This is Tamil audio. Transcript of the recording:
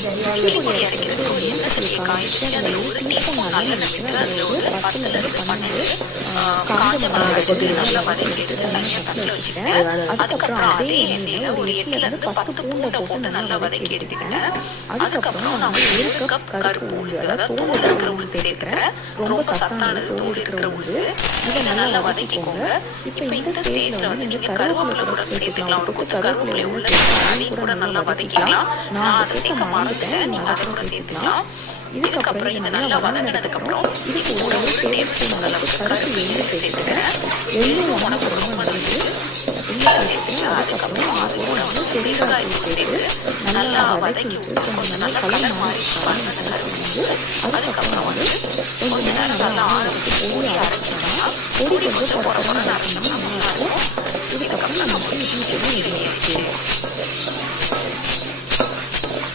இட்லி பொடி அரைக்கிறதுக்கு ஒரு எண்ணெய் சட்டியை காய வச்சு அதில் ஒரு டீஸ்பூன் நல்லெண்ணெய் விட்டு அதில் ஒரு 10லேருந்து 12 காஞ்ச மிளகாய் போட்டு நல்லா வதக்கி எடுத்து தனியாக தட்டில் வச்சுக்கிட்டேன். அதுக்கப்புறம் அதே எண்ணெயில் ஒரு 8லேருந்து 10 பூண்டை போட்டு நல்லா வதக்கி எடுத்துக்கிட்டேன். அதுக்கப்புறம் நான் 1 கப் கருப்பு உளுந்து, அதாவது தோல் இருக்கிற உளுந்து சேர்த்துக்கிறேன். ரொம்ப சத்தானது தோல் இருக்கிற உளுந்து. இதை நல்லா வதக்கிக்கோங்க. இப்போ இந்த ஸ்டேஜில் வந்து நீங்கள் கருவேப்பிலை கூட சேர்த்துக்கலாம். ஒரு கொத்து கருவேப்பிலை உள்ள சேர்த்து அதையும் கூட நல்லா வதக்கிக்கலாம். நான் அதை சேர்க்க மறந்துட்டேன், நீங்கள் அதை கூட சேர்த்துக்கலாம். இதுக்கப்புறம் இது நல்லா வதங்கினதுக்கப்புறம் இதுக்கு ஒரு டேபிள் ஸ்பூன் அளவுக்கு கருப்பு எண்ணெய் சேர்த்துக்கிறேன். எண்ணெய் உனக்கு ரொம்ப நல்லது. எண்ணெய் சேர்த்துட்டு அதுக்கப்புறம் அதோட வந்து பெருங்காய் சேர்த்து நல்லா வதக்கி விட்டு கொஞ்சம் நல்லா கலர் மாறி வந்து அதுக்கப்புறம் வந்து கொஞ்சம் நேரம் நல்லா ஆரம்பிச்சு பொடி அரைச்சிங்கன்னா பொடி கொஞ்சம் குறைக்கணும் நல்லாயிருக்கும். இதுக்கப்புறம் நமக்கு இட்லி பொடி ரெடி ஆச்சு.